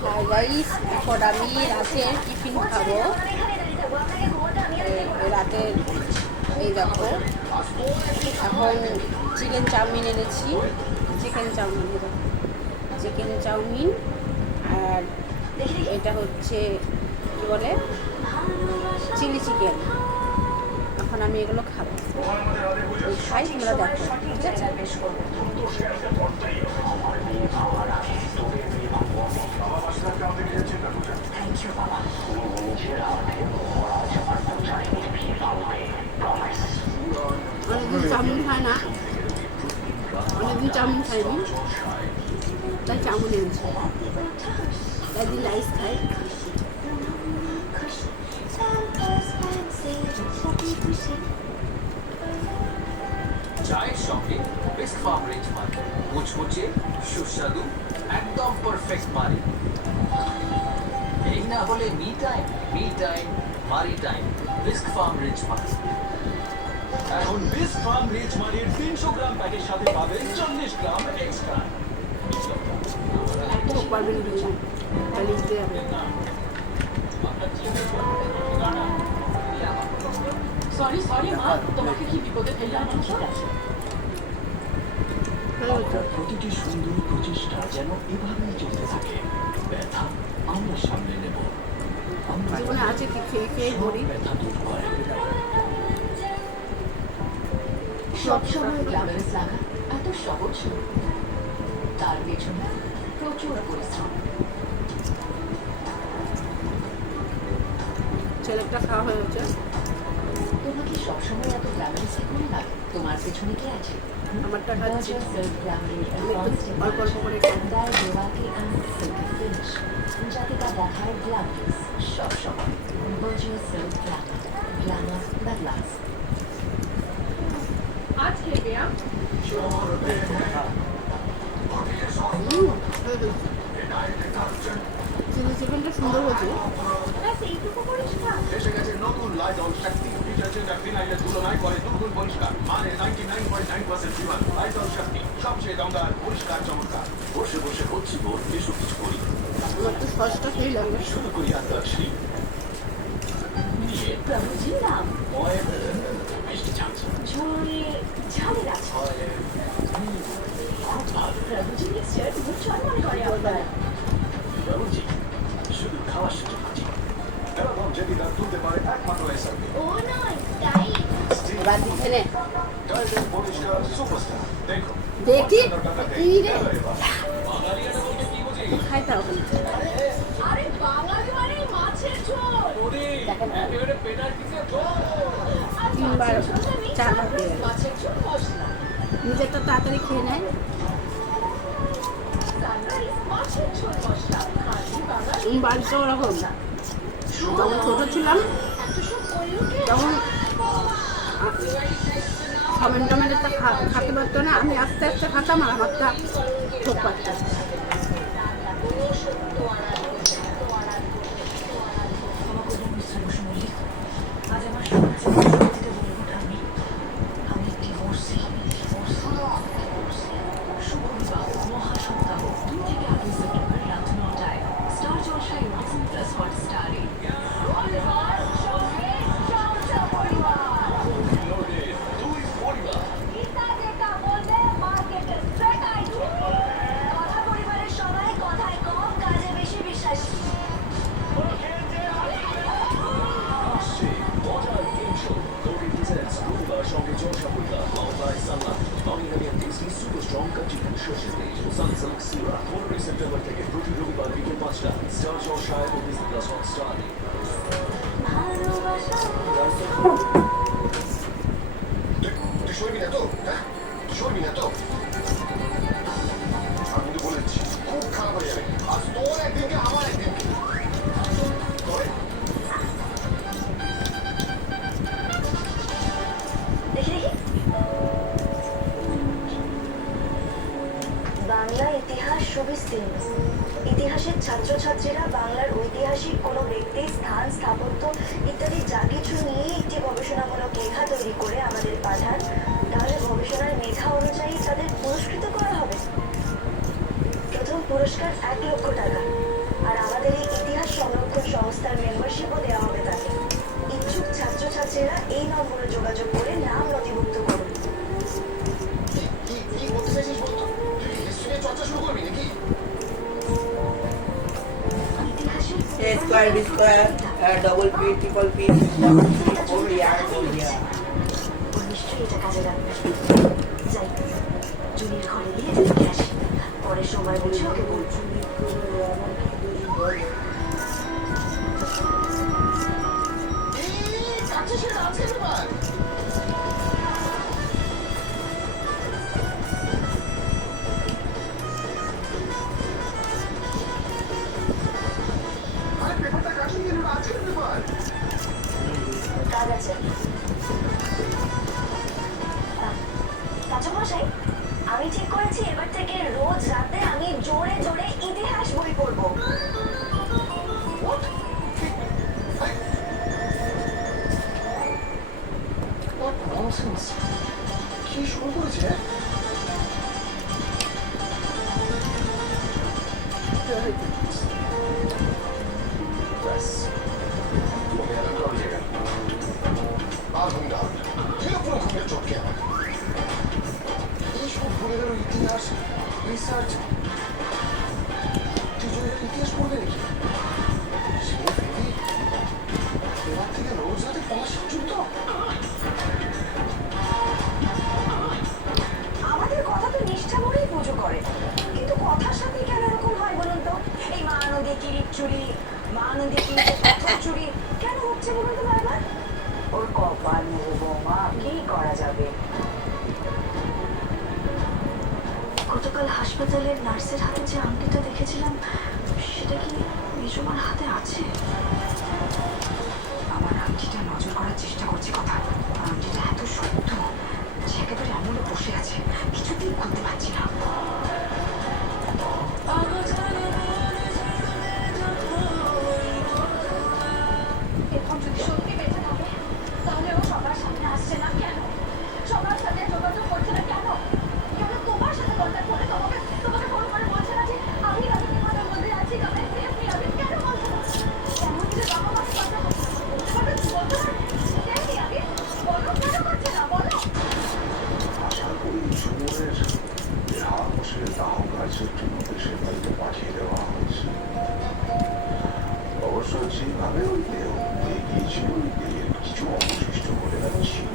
Fried rice. এখন আমি রাতের টিফিন খাবো। রাতের এই দেখো, এখন চিকেন চাউমিন এনেছি। চিকেন চাউমিন আর এটা হচ্ছে কী বলে চিলি চিকেন। এখন আমি এগুলো খাবো, খাই, তোমরা দেখো, ঠিক আছে? অনেকদিন চাউমিন খায় না, অনেকদিন চাউমিন খাইনি, তাই চাউমিন এনেছি। একদিন রাইস খাই। চায়ের সঙ্গে বিস্ক ফার্ম রেঞ্জ মারি, মুচমুচে সুস্বাদু, একদম পারফেক্ট মারি। এই না হলে মি টাইম মারি টাইম, বিস্ক ফার্ম রেঞ্জ মারি। এখন বিস্ক ফার্ম রিচ মারির 300 গ্রাম প্যাকের সাথে পাবেন 40 গ্রাম এক্সট্রা। পারবেন কিছু তাহলে দিতে হবে। সরি মা, তোমাকে কি বিপদে ফেললাম? আপনার প্রতিটি সুন্দর প্রচেষ্টা যেন এভাবেই চলতে থাকে। ব্যথা আমরা সামনে নেব, জীবনে আছে কি খেয়ে খেয়ে মরি। ব্যথা দূর করে। সবসময় গ্ল্যামারাস লাগা এত সহজ নয়, তার পেছনে প্রচুর পরিশ্রম। ছেলেটা খাওয়া হয়ে গেছে। তোমাকে সবসময় এত গ্ল্যামারাস করে লাগে, তোমার পেছনে কে আছে? আমারটা খাচ্ছি, অল্প অল্প করে যাতে তা দেখায় গ্ল্যামারাস সবসময়। Berger silk Glamour that last. आज खेल गया চিলি চিকেনটা সুন্দর হয়েছে। এসে গেছে নতুন লাইজল শক্তি ডিটারজেন্ট আর ফিনাইলের তুলনায় করে দুগুণ পরিষ্কার, মানে 99.9% বিমান। লাইজল শক্তি সবচেয়ে দমদার, পরিষ্কার, চমৎকার। বসে বসে হচ্ছে বোর, এসব কিছু করি। আমার তো সসটা সেই লাগবে। শুরু করি আত্মাশ্রী নিয়ে प्रभु जी नाम মিষ্টি চাঁচ। झोले झाले আছে। খুব ভালো प्रभु जी मिक्सচার খুব চমৎকার করে আপনারা। প্রভুজি, শুধু খাওয়ার সুযোগ আছে। এরকম যেটি দাঁত তুলতে পারে একমাত্র এসআরপি। ও নয় তাই এবার দিচ্ছে নে, টাইটেন পরিষ্কার সুপারস্টার। দেখো দেখি কি রে বাঙালিয়ানা বলতে কি বুঝি? খাইতে হবে। আরে বাঙালি মানে মাছের ঝোল। ওরে, দেখেন। একেবারে পেনাল্টিতে গোল। তিনবার চারবার খেয়ে গেল। মাছের ঝোল মশলা নিজেরটা তাড়াতাড়ি খেয়ে নেয়। সানরাইজ মাছের ঝোল মশলা খালি বাঙালি। বাড়িতে ওরকম যখন ছোটো ছিলাম এত সব বললুকে তখন সমেন টমেটোটা খেতে পারতো না, আমি আস্তে আস্তে খাতাম আর আমারটা ছোট পারতাম। আজ আমার সবচেয়ে যেটা বলে ওঠা আমি ডিভোর্সি। শুভ বিবাহ মহাসপ্তাহ 2 থেকে 8 সেপ্টেম্বর রাত 9টায় স্টার জলসায় ওয়াসিম প্লাস হটস্টারে। দুই পরিবার আসছে মজার গেম শো। কোটি প্রেজেন্টস রবিবার সঙ্গে জলসা পরিবার মাওলায় সাল্লাহ বাংলাদেশের টেস্টি সুপার স্ট্রং কাঞ্চিখান শস্যের তেজ সানসিল্ক সিরা 15 সেপ্টেম্বর থেকে প্রতি রবিবার বিকেল 5টা স্টার জলসায় ও ডিজনি প্লাস হটস্টারে। তুই সরবি না তো? হ্যাঁ, সরবি না তো? আমি কিন্তু বলেছি খুব খারাপ হয়ে যাবে। আজ তোর একদিনকে আমার একদিনকে তোরে বাংলা ইতিহাস সুবিস্তীর্ণ। ইতিহাসের ছাত্রছাত্রীরা বাংলার ঐতিহাসিক কোনো ব্যক্তি, স্থান, স্থাপত্য ইত্যাদি যা কিছু নিয়েই একটি গবেষণামূলক লেখা তৈরি করে আমাদের পাঠান, তাহলে গবেষণার মেধা অনুযায়ী তাদের পুরস্কৃত করা হবে। প্রথম পুরস্কার 1 লক্ষ টাকা আর A square B square double P triple P Korea Korea ও নিশ্চয়ই এটা কাজে লাগবে। যাই জুনির ঘরে গিয়ে দেখে আসি, পরে সময় বুঝে ওকে বলবো। কাছে সে আছে এবার আরে পেপারটা কাটিয়ে গেল আছে পেপার কাজ আছে। মশাই, আমি ঠিক করেছি এবার থেকে রোজ রাতে আমি জোরে জোরে ইতিহাস বই পড়বো। কি শুরু করেছে ব্যাস তোমাকে এত করা জায়গা আর ঘুমটা ছিল পুরো ঘুমের চটকে আমাকে এইসব ভুলে গেল ইতিহাস রিসার্চ ইতিহাস পড়বে নাকি সে ফেরি এবার থেকে রোজ রাতে পড়াশোনা যুক্ত আমাদের কথা তো নিষ্ঠা ভরেই পুজো করে, কিন্তু কথার সাথে কেন এরকম হয় বলুন তো? এই মা নদী কিরিট চুরি, মা নদী কিরিটে পাথর চুরি কেন হচ্ছে বলুন তো বারবার? ওর কপাল নেবো বৌমা, কি করা যাবে? গতকাল হাসপাতালের নার্সের হাতে যে আংটিটা দেখেছিলাম, সেটা কি মেজমার হাতে আছে? আমার আংটিটা নজর করার চেষ্টা করছি কথা, আংটিটা এত শক্ত যে একেবারে আমলে বসে আছে, কিছুতেই খুলতে পারছি না। এরপর যদি সত্যি বেঁচে থাকে তাহলে ও সবার সামনে আসছে না কেন? সবার সাথে যোগাযোগ করছে না কেন? কেন তোমার সাথে কন্ট্যাক্ট করে তোমাকে ফোন করে বলছে না যে আমি রাতে বিমানের মধ্যে আছি, আমি সেফলি আমি কেন বলছে না? এমন কি বাবা মাকে কথা বলতে পারবে? বলতে পারবে সেফলি আমি বলো, কেন করছে না বলো? আশা করি সুমনের সাহসের দাহ কাজের জন্য দেশের বাড়িতে পাঠিয়ে দেওয়া হয়েছে অবশ্য যেভাবে ওই দেহ গিয়েছিল ওই দেহের কিছু অবশিষ্ট বলে ছিল